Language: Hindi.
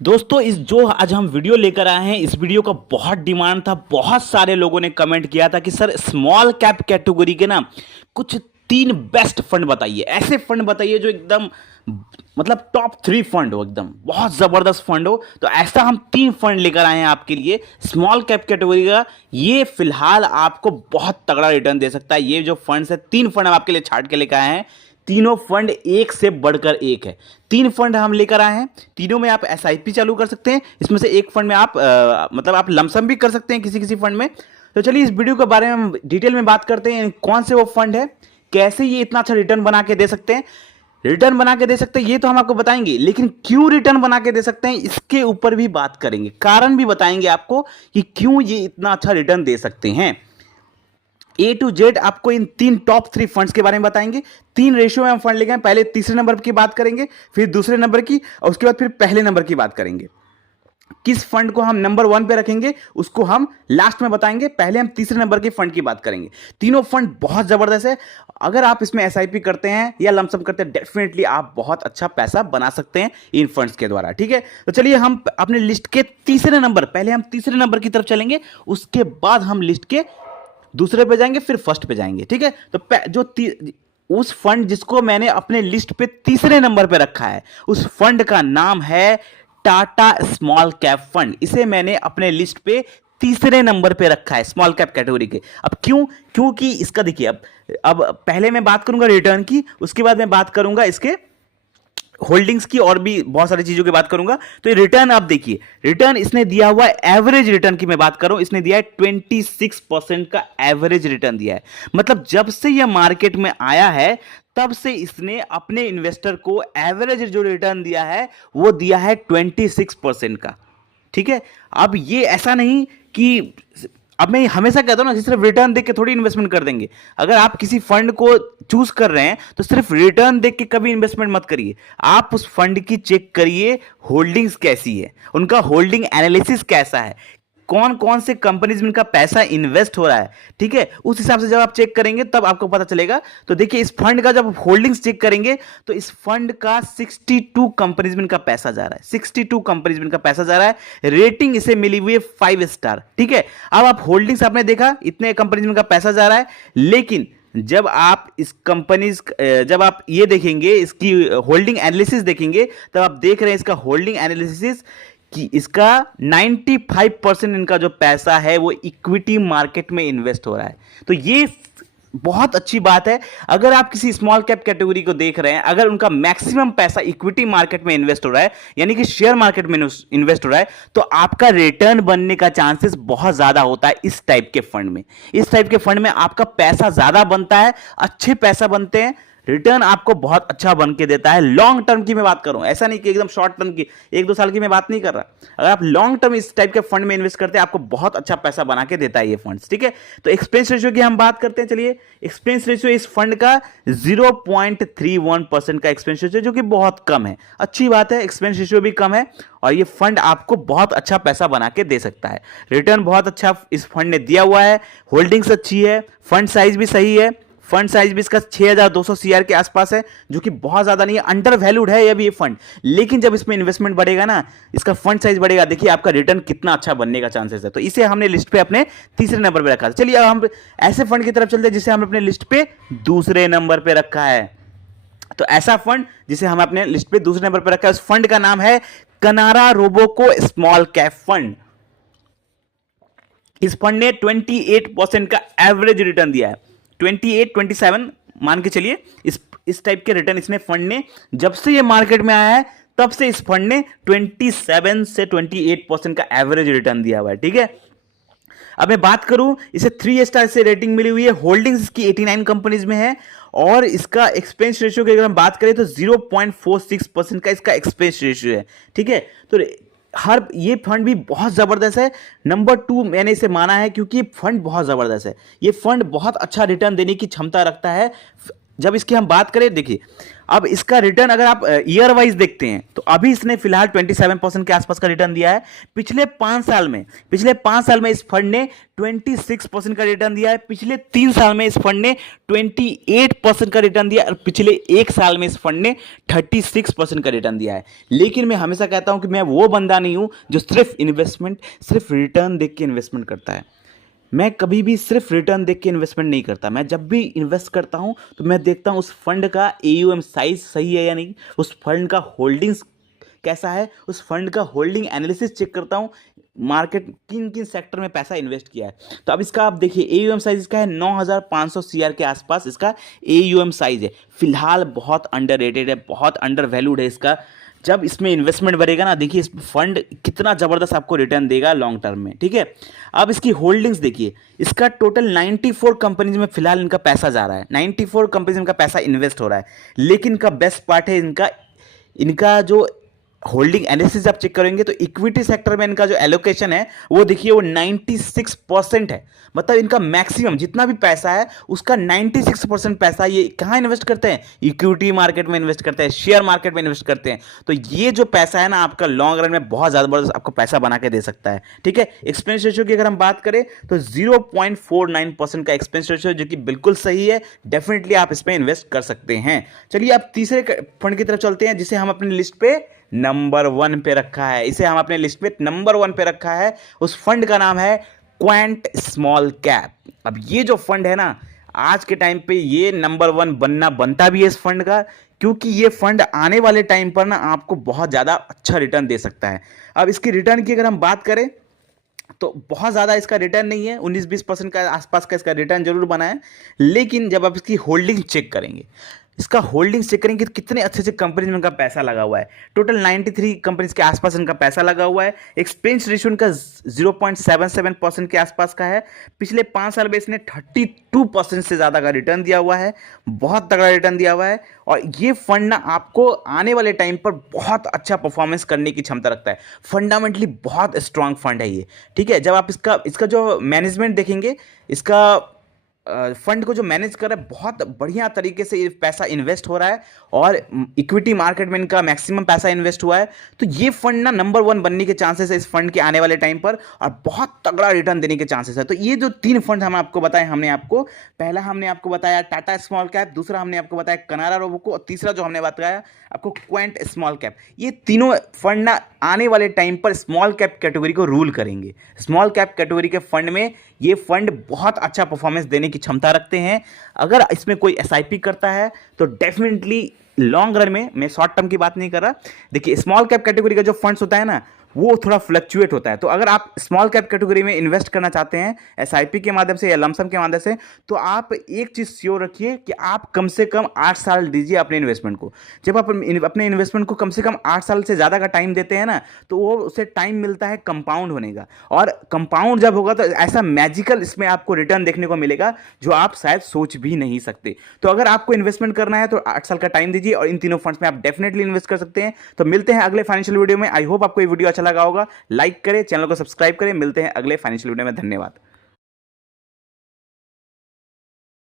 दोस्तों इस जो आज हम वीडियो लेकर आए हैं, इस वीडियो का बहुत डिमांड था। बहुत सारे लोगों ने कमेंट किया था कि सर स्मॉल कैप कैटेगरी के ना कुछ 3 बेस्ट फंड बताइए। ऐसे फंड बताइए जो एकदम मतलब टॉप 3 फंड हो, एकदम बहुत जबरदस्त फंड हो। तो ऐसा हम 3 फंड लेकर आए हैं आपके लिए स्मॉल कैप कैटेगरी का। ये फिलहाल आपको बहुत तगड़ा रिटर्न दे सकता है। ये जो फंड्स है, 3 फंड हम आपके लिए छाट के लेकर आए हैं। तीनों फंड एक से बढ़कर एक है। 3 फंड हम लेकर आए हैं। तीनों में आप एसआईपी चालू कर सकते हैं। इसमें से एक फंड में आप मतलब आप लमसम भी कर सकते हैं किसी किसी फंड में। तो चलिए इस वीडियो के बारे में हम डिटेल में बात करते हैं। कौन से वो फंड है, कैसे ये इतना अच्छा रिटर्न बना के दे सकते हैं। रिटर्न बना के दे सकते हैं ये तो हम आपको बताएंगे, लेकिन क्यों रिटर्न बना के दे सकते हैं इसके ऊपर भी बात करेंगे। कारण भी बताएंगे आपको कि क्यों ये इतना अच्छा रिटर्न दे सकते हैं। ए टू जेड आपको इन टॉप 3 फंड्स के बारे में बताएंगे। 3 रेशियो में हम फंड लेंगे। पहले तीसरे नंबर की बात करेंगे, फिर दूसरे नंबर की, और उसके बाद फिर पहले नंबर की बात करेंगे। किस फंड को हम नंबर 1 पे रखेंगे उसको हम लास्ट में बताएंगे। पहले हम तीसरे नंबर के फंड की बात करेंगे। तीनों फंड बहुत जबरदस्त है। अगर आप इसमें एसआईपी करते हैं या लमसम करते हैं, डेफिनेटली आप बहुत अच्छा पैसा बना सकते हैं इन फंड्स के द्वारा। ठीक है, तो चलिए हम अपने लिस्ट के तीसरे नंबर, पहले हम तीसरे नंबर की तरफ चलेंगे, उसके बाद हम लिस्ट के दूसरे पे जाएंगे, फिर फर्स्ट पे जाएंगे। ठीक है, तो उस फंड जिसको मैंने अपने लिस्ट पे तीसरे नंबर पे रखा है, उस फंड का नाम है टाटा स्मॉल कैप फंड। इसे मैंने अपने लिस्ट पे तीसरे नंबर पे रखा है स्मॉल कैप कैटेगरी के। अब क्यों? क्योंकि इसका देखिए, अब पहले मैं बात करूंगा रिटर्न की, उसके बाद मैं बात करूंगा इसके होल्डिंग्स की और भी बहुत सारी चीजों की बात करूंगा। तो ये रिटर्न आप देखिए, रिटर्न इसने दिया हुआ है, एवरेज रिटर्न की मैं बात कर रहा हूं, इसने दिया है 26% का एवरेज रिटर्न दिया है। मतलब जब से यह मार्केट में आया है तब से इसने अपने इन्वेस्टर को एवरेज जो रिटर्न दिया है वो दिया है 26% का। ठीक है, अब ये ऐसा नहीं कि, अब मैं हमेशा कहता हूं ना, सिर्फ रिटर्न देख के थोड़ी इन्वेस्टमेंट कर देंगे। अगर आप किसी फंड को चूज कर रहे हैं तो सिर्फ रिटर्न देख के कभी इन्वेस्टमेंट मत करिए। आप उस फंड की चेक करिए, होल्डिंग्स कैसी है, उनका होल्डिंग एनालिसिस कैसा है, कौन कौन से कंपनीज में इनका पैसा इन्वेस्ट हो रहा है। ठीक है, उस हिसाब से जब आप चेक करेंगे तब आपको पता चलेगा। तो देखिए, इस फंड का जब होल्डिंग्स चेक करेंगे तो इस फंड का 62 कंपनीज में इनका पैसा जा रहा है। 62 कंपनीज में इनका पैसा जा रहा है। रेटिंग इसे मिली हुई है 5 स्टार। ठीक है, अब आप होल्डिंग्स आपने देखा, इतने कंपनीज में इनका पैसा जा रहा है, लेकिन जब आप इस कंपनीज, जब आप ये देखेंगे, इसकी होल्डिंग एनालिसिस देखेंगे, तब आप देख रहे हैं इसका होल्डिंग एनालिसिस कि इसका 95% इनका जो पैसा है वो इक्विटी मार्केट में इन्वेस्ट हो रहा है। तो ये बहुत अच्छी बात है। अगर आप किसी स्मॉल कैप कैटेगरी को देख रहे हैं, अगर उनका मैक्सिमम पैसा इक्विटी मार्केट में इन्वेस्ट हो रहा है, यानी कि शेयर मार्केट में इन्वेस्ट हो रहा है, तो आपका रिटर्न बनने का चांसेस बहुत ज्यादा होता है इस टाइप के फंड में। इस टाइप के फंड में आपका पैसा ज्यादा बनता है, अच्छे पैसा बनते हैं, रिटर्न आपको बहुत अच्छा बन के देता है। लॉन्ग टर्म की मैं बात करूं, ऐसा नहीं कि एकदम शॉर्ट टर्म की, 1-2 साल की मैं बात नहीं कर रहा। अगर आप लॉन्ग टर्म इस टाइप के फंड में इन्वेस्ट करते हैं, आपको बहुत अच्छा पैसा बना के देता है ये फंड्स। ठीक है, तो एक्सपेंस रेशियो की हम बात करते हैं। चलिए, एक्सपेंस रेशियो इस फंड का 0.31% का एक्सपेंस रेशियो, जो कि बहुत कम है। अच्छी बात है, एक्सपेंस रेशियो भी कम है और ये फंड आपको बहुत अच्छा पैसा बना के दे सकता है। रिटर्न बहुत अच्छा इस फंड ने दिया हुआ है, होल्डिंग्स अच्छी है, फंड साइज भी सही है। फंड साइज भी इसका 6200 सीआर के आसपास है, जो कि बहुत ज्यादा नहीं है, अंडर वैल्यूड है ये भी ये फंड। लेकिन जब इसमें इन्वेस्टमेंट बढ़ेगा ना, इसका फंड साइज बढ़ेगा, देखिए आपका रिटर्न कितना अच्छा बनने का चांसेस है। तो इसे हमने लिस्ट पे अपने तीसरे नंबर पे रखा था। चलिए अब हम ऐसे फंड की तरफ चलते हैं जिसे हम अपने लिस्ट पे दूसरे नंबर पे रखा है। तो ऐसा फंड जिसे हम अपने लिस्ट पे दूसरे नंबर पे रखा है, उस फंड का नाम है कनारा रोबोको स्मॉल कैप फंड। इस फंड ने 28% का एवरेज रिटर्न दिया है। 28-27 मान के चलिए, इस टाइप के रिटर्न इसने फंड ने, जब से ये मार्केट में आया है तब से इस फंड ने 27 से 28% का एवरेज रिटर्न दिया हुआ है। ठीक है, अब मैं बात करूं, इसे 3 स्टार से रेटिंग मिली हुई है, होल्डिंग्स इसकी 89 कंपनीज में है, और इसका एक्सपेंस रेशियो की अगर हम बात करें तो 0.46% का इसका एक्सपेंस रेशियो है। ठीक है, तो हर ये फंड भी बहुत ज़बरदस्त है। नंबर 2 मैंने इसे माना है क्योंकि फंड बहुत ज़बरदस्त है। ये फंड बहुत अच्छा रिटर्न देने की क्षमता रखता है। जब इसकी हम बात करें, देखिए अब इसका रिटर्न अगर आप ईयर वाइज देखते हैं तो अभी इसने फिलहाल 27% के आसपास का रिटर्न दिया है। पिछले 5 साल में इस फंड ने 26% का रिटर्न दिया है। पिछले 3 साल में इस फंड ने 28% का रिटर्न दिया और पिछले 1 साल में इस फंड ने 36% का रिटर्न दिया है। लेकिन मैं हमेशा कहता हूं कि मैं वो बंदा नहीं हूं जो सिर्फ रिटर्न देख के इन्वेस्टमेंट करता है। मैं कभी भी सिर्फ रिटर्न देख के इन्वेस्टमेंट नहीं करता। मैं जब भी इन्वेस्ट करता हूं तो मैं देखता हूं उस फंड का AUM साइज सही है या नहीं, उस फंड का होल्डिंग्स कैसा है, उस फंड का होल्डिंग एनालिसिस चेक करता हूं, मार्केट किन किन सेक्टर में पैसा इन्वेस्ट किया है। तो अब इसका आप देखिए AUM साइज इसका है 9500 CR के आसपास इसका AUM साइज है। फिलहाल बहुत अंडररेटेड है, बहुत अंडर वैल्यूड है इसका। जब इसमें इन्वेस्टमेंट बढ़ेगा ना, देखिए इस फंड कितना ज़बरदस्त आपको रिटर्न देगा लॉन्ग टर्म में, ठीक है। अब इसकी होल्डिंग्स देखिए, इसका टोटल 94 कंपनीज में फिलहाल इनका पैसा जा रहा है, 94 कंपनीज में इनका पैसा इन्वेस्ट हो रहा है। लेकिन इनका बेस्ट पार्ट है इनका जो होल्डिंग एनालिसिस आप चेक करेंगे तो इक्विटी सेक्टर में इनका जो एलोकेशन है वो देखिए वो 96% है। मतलब इनका मैक्सिमम जितना भी पैसा है उसका 96% पैसा ये कहाँ इन्वेस्ट करते हैं, इक्विटी मार्केट में इन्वेस्ट करते हैं, शेयर मार्केट में इन्वेस्ट करते हैं। तो ये जो पैसा है ना आपका लॉन्ग रन में बहुत ज़्यादा जबरदस्त आपको पैसा बना के दे सकता है, ठीक है। एक्सपेंस रेशियो की अगर हम बात करें तो 0.49% का एक्सपेंस रेशियो जो कि बिल्कुल सही है। डेफिनेटली आप इसमें इन्वेस्ट कर सकते हैं। चलिए आप तीसरे फंड की तरफ चलते हैं जिसे हम अपनी लिस्ट पे नंबर 1 पे रखा है। इसे हम अपने लिस्ट पे नंबर 1 पे रखा है। उस फंड का नाम है क्वांट स्मॉल कैप। अब ये जो फंड है ना आज के टाइम पे ये नंबर 1 बनता भी है इस फंड का, क्योंकि ये फंड आने वाले टाइम पर ना आपको बहुत ज़्यादा अच्छा रिटर्न दे सकता है। अब इसकी रिटर्न की अगर हम बात करें तो बहुत ज़्यादा इसका रिटर्न नहीं है, 19-20% का आसपास का इसका रिटर्न जरूर बना है। लेकिन जब आप इसकी होल्डिंग चेक करेंगे, इसका होल्डिंग चेक करेंगे कि कितने अच्छे अच्छे कंपनीज में इनका पैसा लगा हुआ है। टोटल 93 कंपनीज के आसपास इनका पैसा लगा हुआ है। एक्सपेंस रेशियो इनका 0.77% के आसपास का है। पिछले 5 साल में इसने 32% से ज़्यादा का रिटर्न दिया हुआ है, बहुत तगड़ा रिटर्न दिया हुआ है। और ये फंड ना आपको आने वाले टाइम पर बहुत अच्छा परफॉर्मेंस करने की क्षमता रखता है। फंडामेंटली बहुत स्ट्रांग फंड है ये, ठीक है। जब आप इसका जो मैनेजमेंट देखेंगे, इसका फंड को जो मैनेज कर रहा है बहुत बढ़िया तरीके से पैसा इन्वेस्ट हो रहा है और इक्विटी मार्केट में इनका मैक्सिमम पैसा इन्वेस्ट हुआ है। तो ये फंड ना नंबर 1 बनने के चांसेस है इस फंड के आने वाले टाइम पर, और बहुत तगड़ा रिटर्न देने के चांसेस है। तो ये जो 3 फंड हम आपको बताए, पहला हमने आपको बताया टाटा स्मॉल कैप, दूसरा हमने आपको बताया कनारा रोबोको, और तीसरा जो हमने बताया आपको क्वांट स्मॉल कैप। ये तीनों फंड ना आने वाले टाइम पर स्मॉल कैप कैटेगरी को रूल करेंगे। स्मॉल कैप कैटेगरी के फंड में ये फंड बहुत अच्छा परफॉर्मेंस देने की क्षमता रखते हैं। अगर इसमें कोई SIP करता है तो डेफिनेटली लॉन्ग रन में, मैं शॉर्ट टर्म की बात नहीं कर रहा, देखिए स्मॉल कैप कैटेगरी का जो फंड्स होता है ना वो थोड़ा फ्लक्चुएट होता है। तो अगर आप स्मॉल कैप कैटेगरी में इन्वेस्ट करना चाहते हैं SIP के माध्यम से या लमसम के माध्यम से, तो आप एक चीज़ श्योर रखिए कि आप कम से कम 8 साल दीजिए अपने इन्वेस्टमेंट को। जब आप अपने इन्वेस्टमेंट को कम से कम 8 साल से ज़्यादा का टाइम देते हैं ना, तो वो उसे टाइम मिलता है कंपाउंड होने का। और कंपाउंड जब होगा तो ऐसा मैजिकल इसमें आपको रिटर्न देखने को मिलेगा जो आप शायद सोच भी नहीं सकते। तो अगर आपको इन्वेस्टमेंट करना है तो 8 साल का टाइम दीजिए और इन तीनों फंड्स में आप डेफिनेटली इन्वेस्ट कर सकते हैं। तो मिलते हैं अगले फाइनेंशियल वीडियो में। आई होप आपको ये वीडियो अच्छा लगा होगा। लाइक करें, चैनल को सब्सक्राइब करें। मिलते हैं अगले फाइनेंशियल वीडियो में। धन्यवाद।